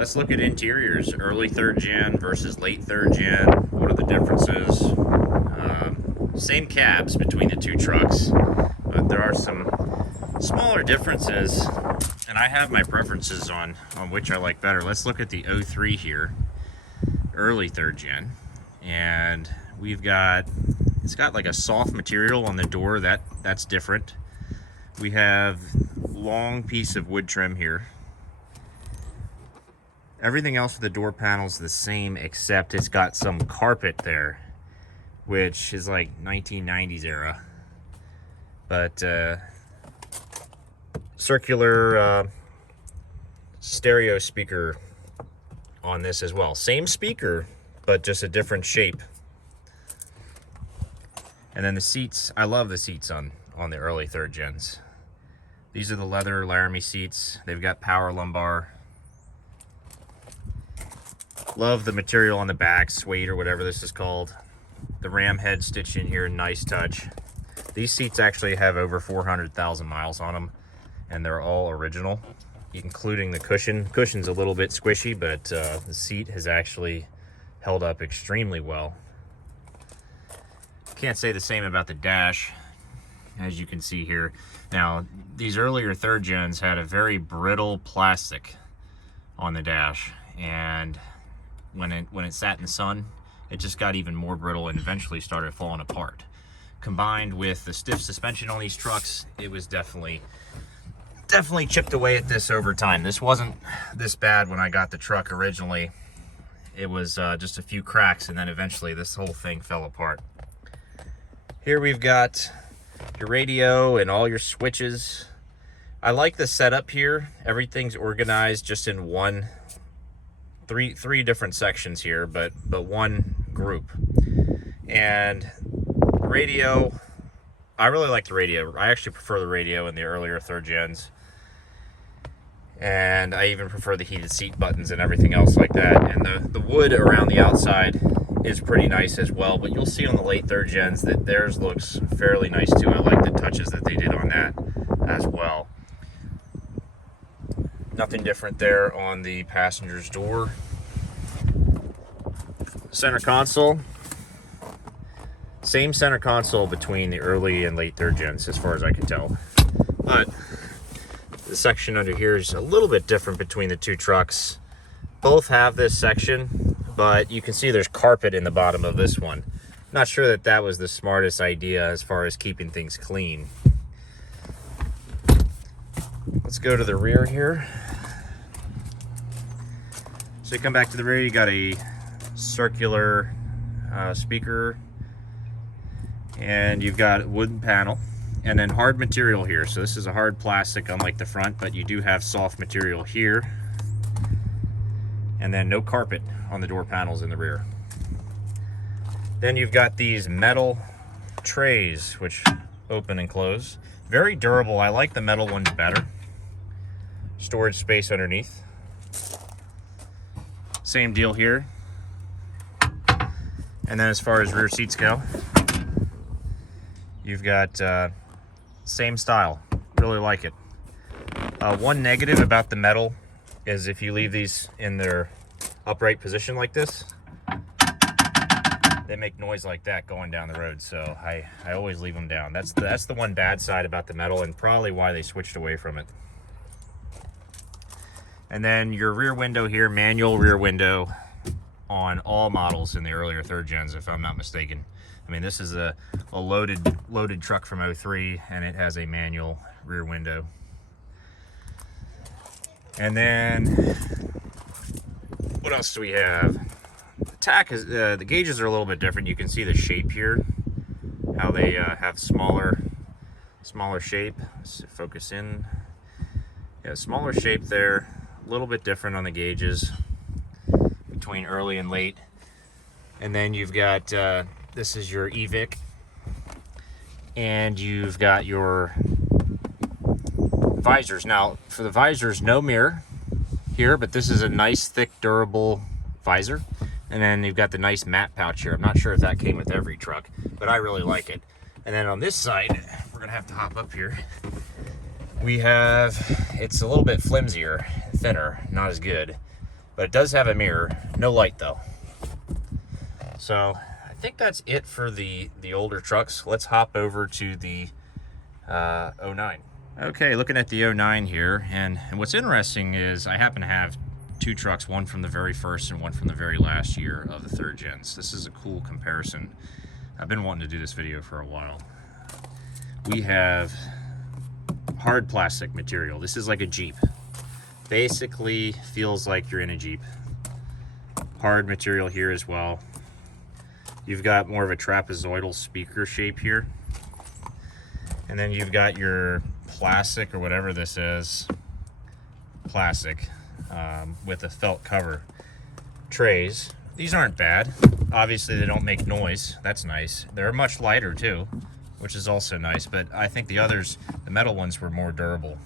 Let's look at interiors, early third gen versus late third gen. What are the differences? Same cabs between the two trucks, but there are some smaller differences, and I have my preferences on which I like better. Let's look at the 03 here, early third gen, and it's got like a soft material on the door. That's different. We have long piece of wood trim here. Everything else with the door panel is the same, except it's got some carpet there, which is like 1990s era. But circular stereo speaker on this as well. Same speaker, but just a different shape. And then the seats, I love the seats on the early third gens. These are the leather Laramie seats. They've got power lumbar. Love the material on the back, suede or whatever this is called. The ram head stitched in here, nice touch. These seats actually have over 400,000 miles on them, and they're all original, including the cushion. Cushion's a little bit squishy, but the seat has actually held up extremely well. Can't say the same about the dash, as you can see here. Now, these earlier third gens had a very brittle plastic on the dash, and when it sat in the sun, it just got even more brittle and eventually started falling apart. Combined with the stiff suspension on these trucks, it was definitely chipped away at this over time. This wasn't this bad when I got the truck originally. It was just a few cracks, and then eventually this whole thing fell apart. Here we've got your radio and all your switches. I like the setup here. Everything's organized just in three different sections here, but one group. And radio, I really like the radio. I actually prefer the radio in the earlier third gens, and I even prefer the heated seat buttons and everything else like that. And the wood around the outside is pretty nice as well, but you'll see on the late third gens that theirs looks fairly nice too. I like the touches that they did on that as well. Nothing different there on the passenger's door. Center console. Same center console between the early and late third gens as far as I can tell. But the section under here is a little bit different between the two trucks. Both have this section, but you can see there's carpet in the bottom of this one. Not sure that was the smartest idea as far as keeping things clean. Let's go to the rear here. So you come back to the rear, you got a circular speaker, and you've got a wooden panel, and then hard material here. So this is a hard plastic, unlike the front, but you do have soft material here. And then no carpet on the door panels in the rear. Then you've got these metal trays, which open and close. Very durable. I like the metal ones better. Storage space underneath. Same deal here. And then as far as rear seats go, you've got same style. Really like it. One negative about the metal is if you leave these in their upright position like this, they make noise like that going down the road. So I always leave them down. That's the one bad side about the metal, and probably why they switched away from it. And then your rear window here, manual rear window on all models in the earlier third gens, if I'm not mistaken. I mean, this is a loaded truck from 03, and it has a manual rear window. And then what else do we have? The gauges are a little bit different. You can see the shape here, how they have smaller shape. Let's focus in. Yeah, smaller shape there. A little bit different on the gauges between early and late. And then you've got this is your EVIC, and you've got your visors. Now for the visors, no mirror here, but this is a nice thick durable visor. And then you've got the nice matte pouch here. I'm not sure if that came with every truck, but I really like it. And then on this side, we're gonna have to hop up here. We have, it's a little bit flimsier, thinner, not as good, but it does have a mirror. No light though. So I think that's it for the older trucks. Let's hop over to the '09. Okay, looking at the '09 here, and what's interesting is I happen to have two trucks, one from the very first and one from the very last year of the third gens. This is a cool comparison. I've been wanting to do this video for a while. We have hard plastic material. This is like a Jeep. Basically feels like you're in a Jeep. Hard material here as well. You've got more of a trapezoidal speaker shape here. And then you've got your plastic, or whatever this is, plastic with a felt cover trays. These aren't bad. Obviously they don't make noise. That's nice. They're much lighter too, which is also nice, but I think the others, the metal ones, were more durable.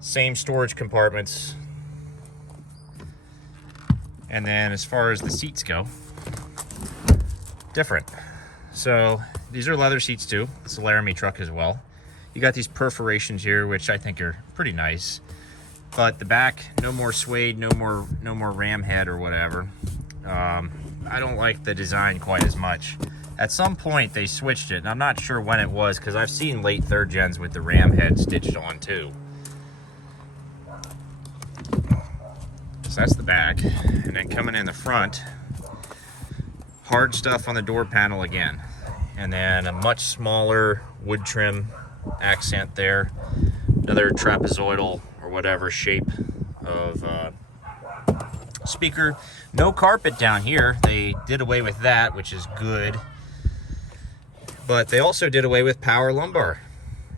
Same storage compartments. And then as far as the seats go, different. So these are leather seats too. It's a Laramie truck as well. You got these perforations here, which I think are pretty nice. But the back, no more suede, no more ram head or whatever. I don't like the design quite as much. At some point they switched it, and I'm not sure when it was, because I've seen late third gens with the ram head stitched on too. So that's the back. And then coming in the front, hard stuff on the door panel again. And then a much smaller wood trim accent there. Another trapezoidal or whatever shape of speaker. No carpet down here. They did away with that, which is good. But they also did away with power lumbar.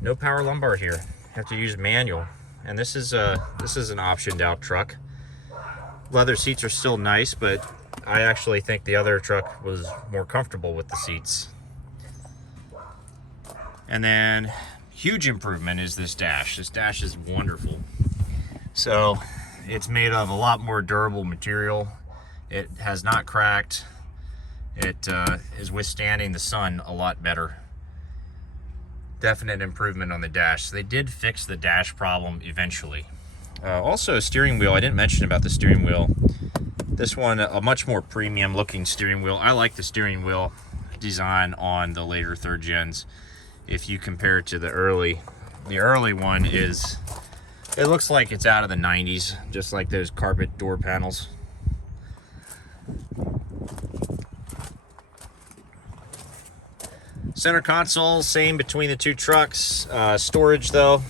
No power lumbar here. You have to use manual. And this is an optioned out truck. Leather seats are still nice, but I actually think the other truck was more comfortable with the seats. And then huge improvement is this dash. This dash is wonderful. So it's made of a lot more durable material. It has not cracked. It is withstanding the sun a lot better. Definite improvement on the dash. So they did fix the dash problem eventually. Also a steering wheel. I didn't mention about the steering wheel. This one, a much more premium looking steering wheel. I like the steering wheel design on the later third gens. If you compare it to the early one is, it looks like it's out of the 90s, just like those carpet door panels. Center console, same between the two trucks. Storage though,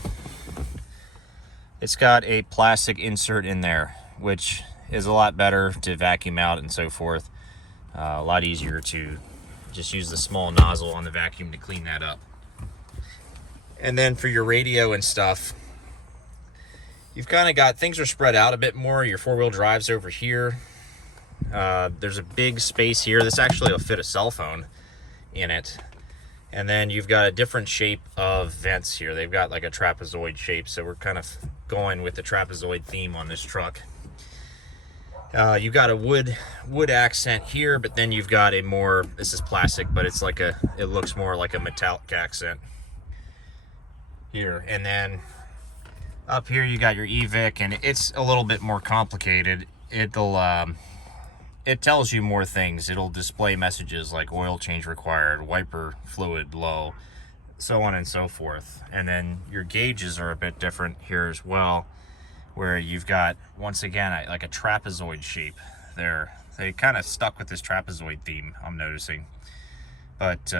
it's got a plastic insert in there, which is a lot better to vacuum out and so forth. A lot easier to just use the small nozzle on the vacuum to clean that up. And then for your radio and stuff, you've kind of got, things are spread out a bit more. Your four-wheel drive's over here. There's a big space here. This actually will fit a cell phone in it. And then you've got a different shape of vents here. They've got like a trapezoid shape, so we're kind of going with the trapezoid theme on this truck. You've got a wood accent here, but then you've got a more, this is plastic, but it's like a, it looks more like a metallic accent here. And then up here you got your EVIC, and it's a little bit more complicated. It tells you more things. It'll display messages like oil change required, wiper fluid low, so on and so forth. And then your gauges are a bit different here as well, where you've got, once again, like a trapezoid shape there. They kind of stuck with this trapezoid theme, I'm noticing. But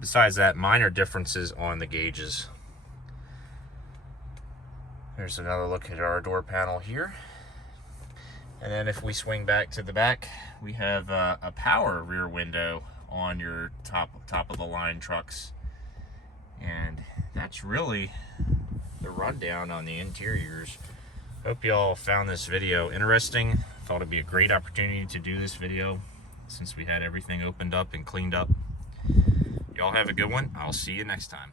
besides that, minor differences on the gauges. There's another look at our door panel here. And then if we swing back to the back, we have a power rear window on your top of the line trucks. And that's really the rundown on the interiors. Hope y'all found this video interesting. Thought it'd be a great opportunity to do this video since we had everything opened up and cleaned up. Y'all have a good one. I'll see you next time.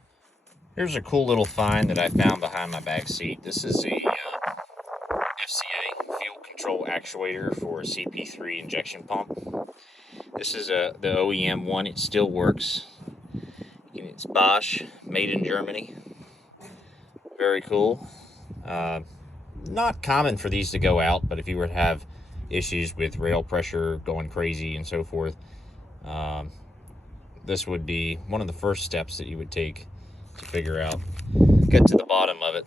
Here's a cool little find that I found behind my back seat. This is a FCA fuel control actuator for a CP3 injection pump. This is the OEM one. It still works. It's Bosch, made in Germany. Very cool. not common for these to go out, but if you were to have issues with rail pressure going crazy and so forth, this would be one of the first steps that you would take to figure out, get to the bottom of it.